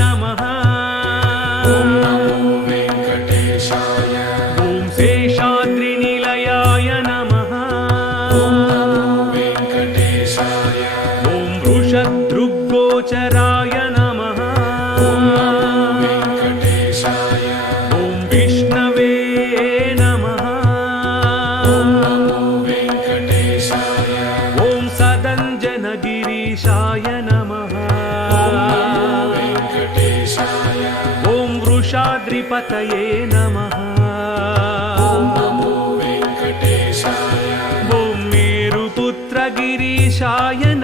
नमः। ॐ नमो वेङ्कटेशाय। ॐ शेषाद्रिनिलयाय नमः। ॐ नमो वेङ्कटेशाय। ॐ वृषदृग्गोचराय नमः। ॐ नमो वेङ्कटेशाय। ॐ विष्णवे नमः। ॐ नमो वेङ्कटेशाय। ॐ सदञ्जनगिरीशाय नमः। ॐ नमो वेङ्कटेशाय। ॐ वृषाद्रिपतये नमः। ॐ नमो वेङ्कटेशाय। ॐ मेरुपुत्रगिरीशाय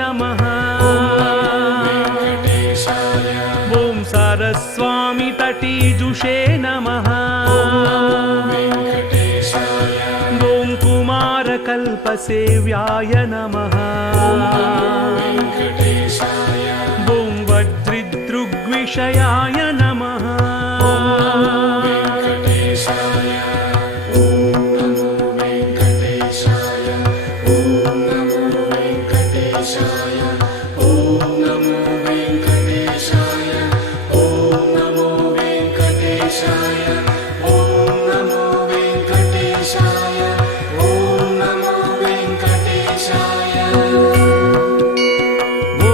नमः। वेङ्कटेशाय। ॐ सरस्वामितटीजुषे नमः। वेङ्कटेशाय। ॐ कुमारकल्पसेव्याय नमः। वेङ्कटेशाय। ॐ वज्रिदृग्विषयाय नमः। वेङ्कटेशाय। ॐ नमो वेङ्कटेशाय। ॐ नमो वेङ्कटेशाय। ॐ नमो वेङ्कटेशाय। ॐ नमो वेङ्कटेशाय। ॐ नमो वेङ्कटेशाय। ॐ नमो वेङ्कटेशाय। ॐ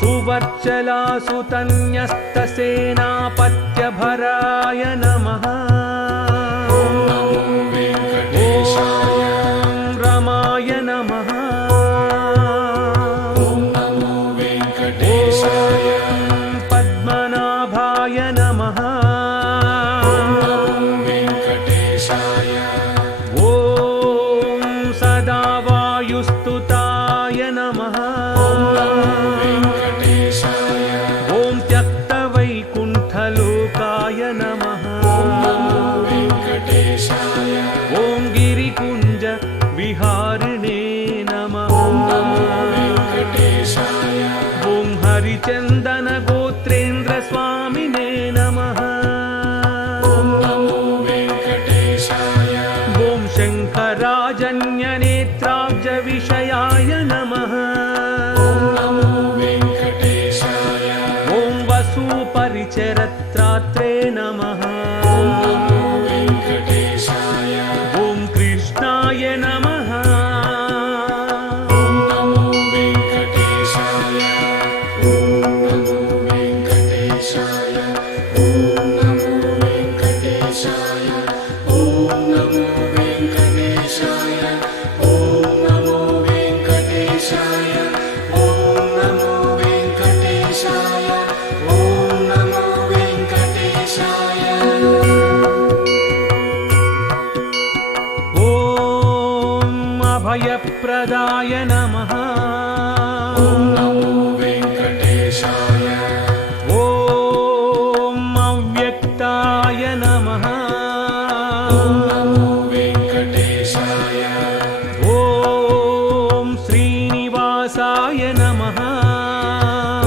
सुवर्चलासुतन्यस्तसेनापत्यभराय नमः। ॐ नमो वेङ्कटेशाय। ॐ रमाय नमः। ॐ नमो वेङ्कटेशाय। ॐ पद्मनाभाय नमः। ॐ नमो वेङ्कटेशाय। ॐ सदा वायुस्तुताय नमः। ॐ नमो वेङ्कटेशाय। ॐ त्यक्तवैकुण्ठलोकाय नमः। ॐ नमो वेङ्कटेशाय। ॐ गिरिकुञ्जविहारिणे नमः। ॐ नमो वेङ्कटेशाय। ॐ हरिचन्दनगोत्रेन्द्रस्वामिने नमः। ॐ नमो वेङ्कटेशाय। ॐ शङ्कराजन्यनेत्राब्जविषयाय नमः। ॐ नमो वेङ्कटेशाय। ॐ वसुपरिचरत्रात्रे नमः। ॐ नमो वेङ्कटेशाय। ॐ कृष्णाय नमः। ॐ नमो वेङ्कटेशाय। ॐ नमो वेङ्कटेशाय। ॐ नमो वेङ्कटेशाय। ॐ नमो वेङ्कटेशाय। ॐ नमो वेङ्कटेशाय। ॐ नमो वेङ्कटेशाय। ॐ नमो वेङ्कटेशाय। ॐ अभयप्रदाय नमः। ॐ नमो वेङ्कटेशाय। ॐ अव्यक्ताय नमः। ॐ नमो वेङ्कटेशाय। ॐ श्रीनिवासाय नमः।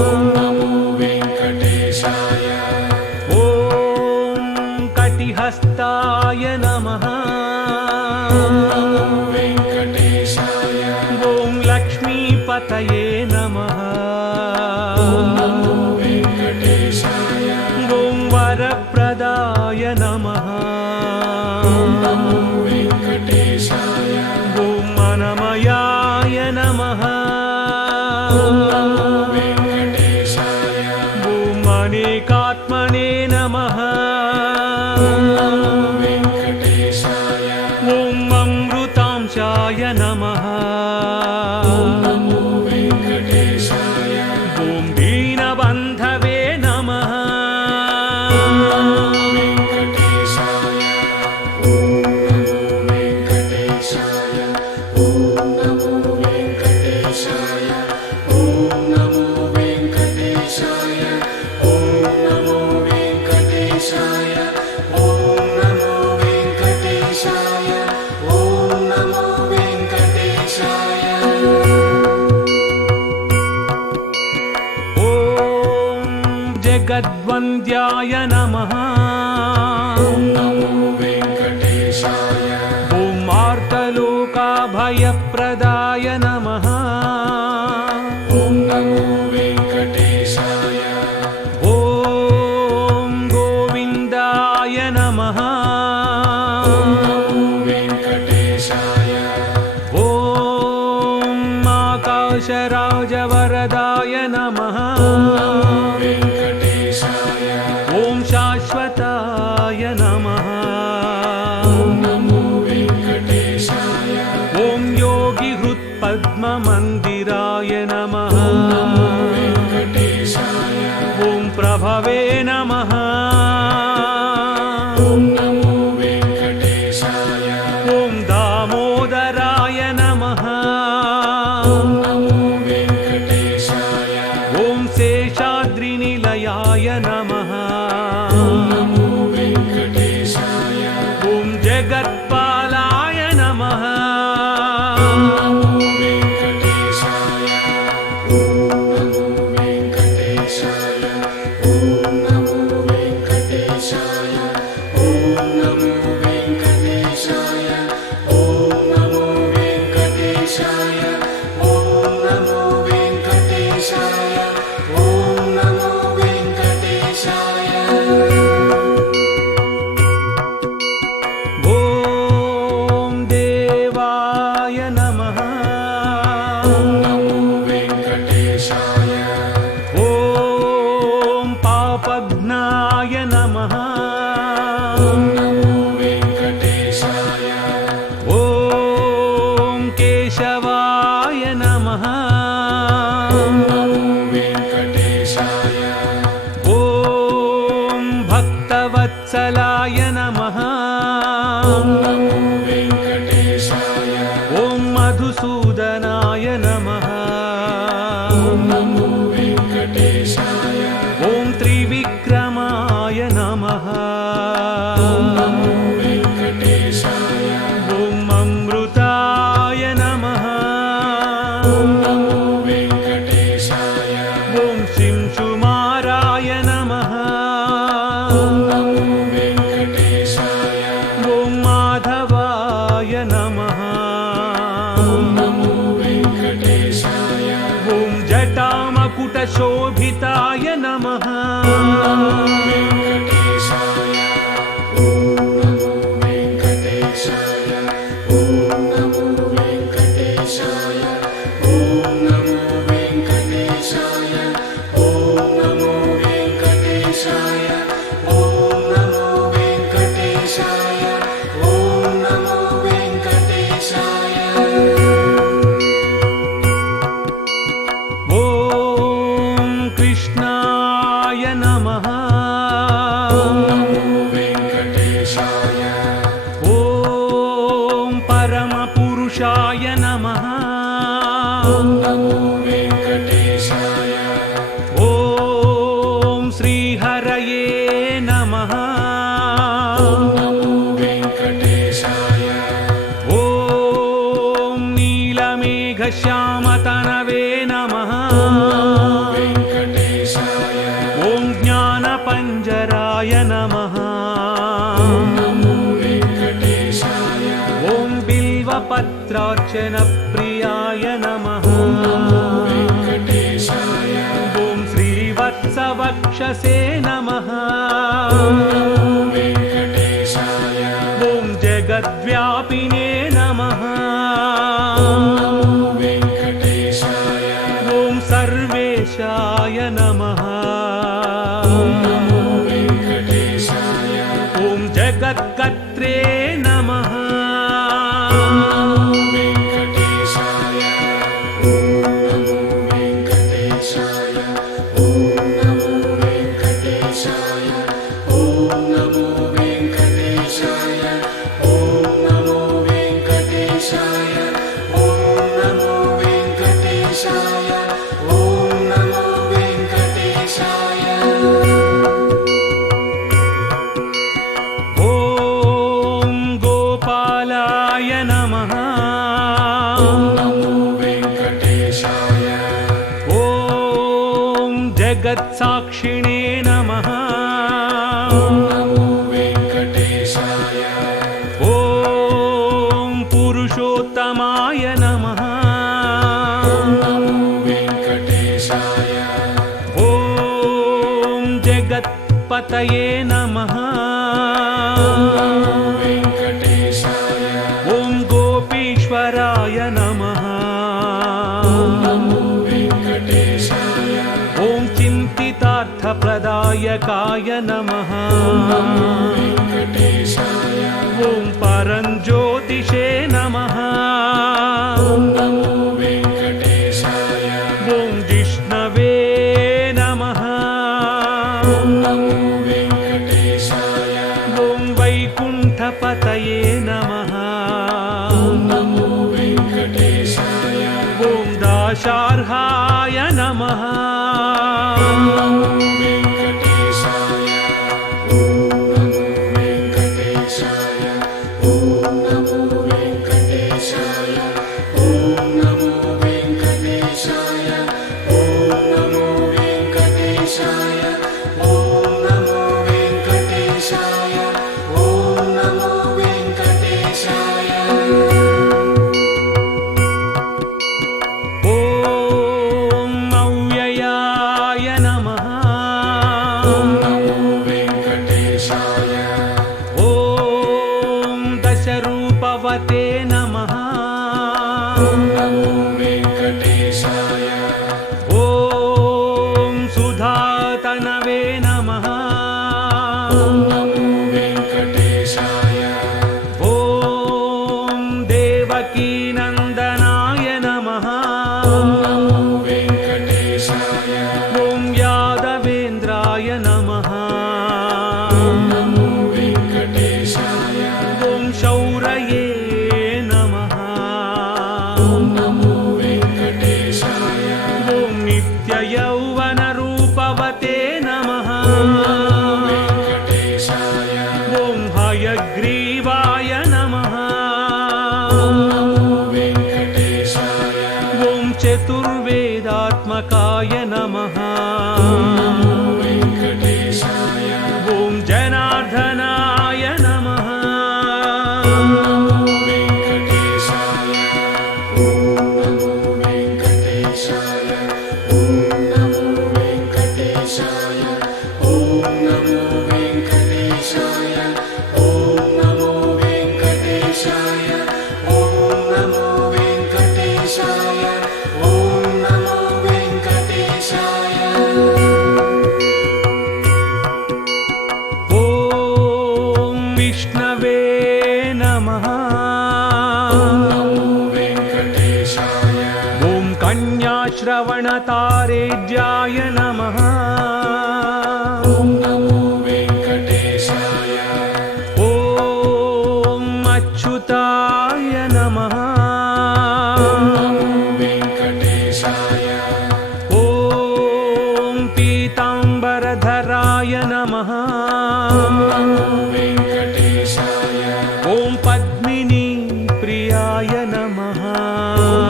ॐ नमो वेङ्कटेशाय। ॐ कटिहस्ताय नमः। ॐ नमो वेङ्कटेशाय। ॐ लक्ष्मीपतये नमः। ॐ नमो वेङ्कटेशाय। ॐ वरप्रदाय नमः। ॐ नमो वेङ्कटेशाय। ॐ मनमयाय नमः। ॐ नमो वेङ्कटेशाय। ॐ अनेकात्मने नमः। ॐ नमो वेङ्कटेशाय। ॐ अमृतांशाय नमः। ॐ नमो वेङ्कटेशाय। ॐ दीनबन्धवे नमः। ॐ नमो वेङ्कटेशाय। ॐ नमो वेङ्कटेशाय। ॐ नमो वेङ्कटेशाय। ॐ नमो वेङ्कटेशाय। ॐ नमो वेङ्कटेशाय। ॐ नमो वेङ्कटेशाय। ॐ नमो वेङ्कटेशाय। जगद्वन्द्याय नमः। ॐ नमो वेङ्कटेशाय। ॐ आर्तलोकाभयप्रदाय नमः। ॐ नमो वेङ्कटेशाय। ॐ प्रभवे नमः ॐ नमो वेङ्कटेशाय ॐ दामोदराय नमः ॐ नमो वेङ्कटेशाय ॐ शेषाद्रिनिलयाय नमः ॐ नमो वेङ्कटेशाय ॐ जगत्पालाय नमः ॐ नमो वेङ्कटेशाय ॐ नमो वेङ्कटेशाय ॐ नमो वेङ्कटेशाय ॐ नमो वेङ्कटेशाय ॐ नमो वेङ्कटेशाय ॐ नमो वेङ्कटेशाय ॐ नमो वेङ्कटेशाय ॐ देवाय नमः ॐ नमो वेङ्कटेशाय ॐ पापघ्नाय नमः ॐ नमो वेङ्कटेशाय ॐ केशवाय नमः ॐ नमो वेङ्कटेशाय ॐ भक्तवत्सलाय नमः ॐ नमो वेङ्कटेशाय ॐ मधुसूदनाय नमः ॐ नमो वेङ्कटेशाय ॐ त्रिविक्रमाय नमः ॐ नमो वेङ्कटेशाय ॐ अमृताय नमः ॐ नमो वेङ्कटेशाय ॐ शिंशुमाराय नमः ॐ नमो वेङ्कटेशाय ॐ माधवाय नमः ॐ नमो वेङ्कटेशाय ॐ जटामकुटशोभिताय नमः वेङ्कटेशाय ॐ नमो वेङ्कटेशाय ॐ नमो वेङ्कटेशाय ॐ नमो वेङ्कटेशाय ॐ नमो वेङ्कटेशाय ॐ नमो वेङ्कटेशाय ॐ नमो वेङ्कटेशाय ॐ कृष्णाय नमः ॐ नमो वेङ्कटेशाय ॐ परमपुरुषाय नमः ॐ नमो वेङ्कटेशाय ॐ श्रीहरये नमः ॐ नमो वेङ्कटेशाय ॐ नीलमेघश्यामतनवे नमः वेङ्कटेशाय ॐ ज्ञानपञ्जराय नमः नमो वेङ्कटेशाय ॐ बिल्वपत्रार्चनप्रियाय नमः वेङ्कटेशाय ॐ श्रीवत्सवक्षसे नमः नमो वेङ्कटेशाय ॐ जगद्व्यापिने नमः नमो वेङ्कटेशाय ॐ सर्वेशाय नमः नमो वेङ्कटेशाय ॐ जगत्कर्त्रे नमः नमो वेङ्कटेशाय ॐ नमो वेङ्कटेशाय ॐ नमो वेङ्कटेशाय ॐ नमो वेङ्कटेशाय ॐ नमो वेङ्कटेशाय ॐ नमो वेङ्कटेशाय ॐ नमो वेङ्कटेशाय ॐ गोपालाय नमः ॐ नमो वेङ्कटेशाय ॐ जगत्साक्षिणे नमः ॐ नमो वेङ्कटेशाय ॐ पुरुषोत्तमाय नमः ॐ नमो वेङ्कटेशाय ॐ जगत्पतये नमः नमो वेङ्कटेशाय ॐ गोपीश्वराय नमः नमो वेङ्कटेशाय ॐ चिन्तितार्थप्रदायकाय नमः वेङ्कटेशाय ॐ परञ्ज्योतिषे नमः नमो वेङ्कटेशाय ॐ जिष्णवे नमः ॐ नमो वेङ्कटेशाय ॐ वैकुण्ठपतये नमः ॐ नमो वेङ्कटेशाय ॐ दाशार्हाय नमः ॐ नमो वेङ्कटेशाय ॐ नमो वेङ्कटेशाय ॐ नमो वेङ्कटेशाय ॐ नमो वेङ्कटेशाय ॐ नमो वेङ्कटेशाय ॐ नमो वेङ्कटेशाय ॐ नमो वेङ्कटेशाय ॐ अव्ययाय नमः ॐ नमो वेङ्कटेशाय ॐ दशरूपवते नमः ॐ नमो वेङ्कटेशाय ॐ सुधातनवे नमः ॐ नमो वेङ्कटेशाय ॐ देवकीनन्दनाय नमः ॐ नमो वेङ्कटेशाय ॐ यादवेन्द्राय नमः ॐ नमो वेङ्कटेशाय ॐ शौरये नमः ॐ नमो वेङ्कटेशाय ॐ नित्ययौवनरूपवते नमः वेङ्कटेशाय ॐ हयग्रीवाय नमः ॐ नमो वेङ्कटेशाय ॐ चतुर्वेदात्मकाय नमः नमो वेङ्कटेशाय ॐ जनार्दनाय नमः नमो वेङ्कटेशाय ॐ नमो वेङ्कटेशाय ॐ नमो वेङ्कटेशाय ॐ नमो वेङ्कटेशाय ॐ नमो वेङ्कटेशाय ॐ नमो वेङ्कटेशाय ॐ नमो वेङ्कटेशाय ॐ विष्णवे नमः नमो वेङ्कटेशाय ॐ कन्याश्रवणतारेज्याय नमः ॐ नमो वेङ्कटेशाय ॐ अच्युताय नमः नमो वेङ्कटेशाय ॐ पीताम्बरधराय नमः नमो वेङ्कटेशाय ॐ पद्मिनी प्रियाय नमः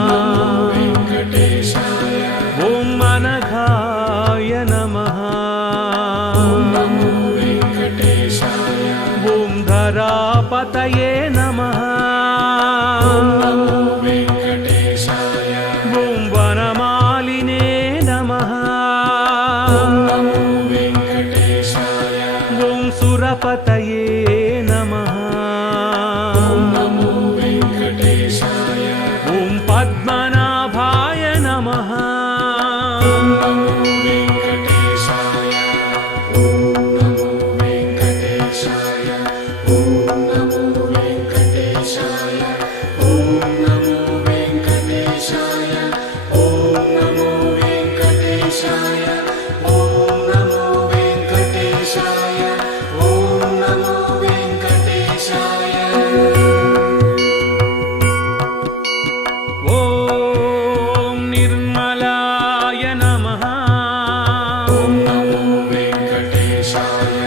नमो वेङ्कटेशाय ॐ अनघाय नमः नमो वेङ्कटेशाय ॐ धरापतये नमः नमो वेङ्कटेशाय ॐ वनमालिने नमः नमो वेङ्कटेशाय ॐ सुरपतये नमः नमो वेङ्कटेशाय ॐ पद्मनाभाय नमः नमो वेङ्कटेशाय ॐ नमो वेङ्कटेशाय ॐ नमो वेङ्कटेशाय ॐ नमो वेङ्कटेशाय ॐ नमो वेङ्कटेशाय ॐ नमो वेङ्कटेशाय ॐ नमो वेङ्कटेशाय ॐ निर्मलाय नमः ॐ नमो वेङ्कटेशाय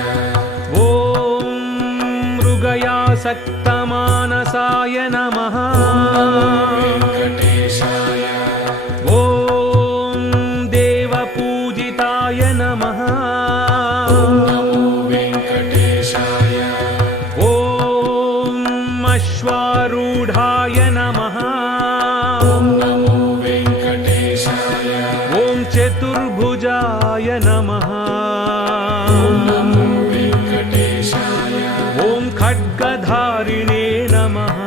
ॐ मृगयासक्तमानसाय नमः वेङ्कटेशाय ॐ देवपूजिताय नमः नमो वेङ्कटेशाय ॐ अश्वारूढाय नमः नमो वेङ्कटेशाय ॐ चतुर्भुजाय नमः नमो वेङ्कटेशाय ॐ खड्गधारिणे नमः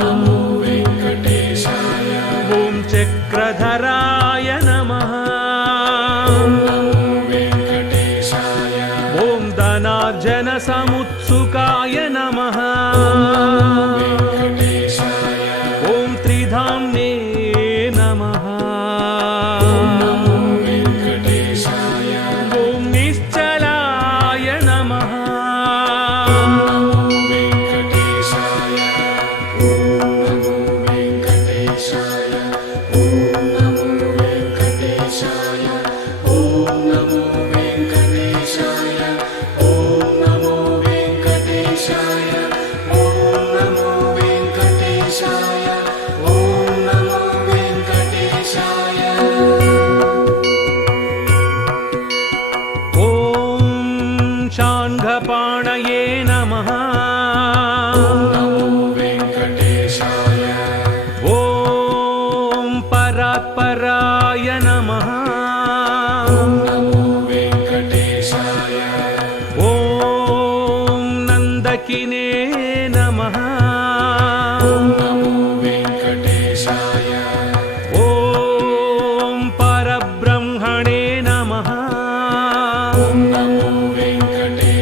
नमो वेङ्कटेशाय ॐ चक्रधराय नमः नमो वेङ्कटेशाय ॐ धनार्जनसमुत्सुकाय नमः वेङ्कटेशाय ॐ त्रिधाम्ने नमः नमो वेङ्कटेशाय ॐ शाङ्घपाणये नमः नमो वेङ्कटेशाय ॐ परात्पराय नमः नमो वेङ्कटेशाय ॐ नन्दकिने नमः नमो वेङ्कटेशाय ॐ परब्रह्मणे नमः नमो वेङ्कटेशाय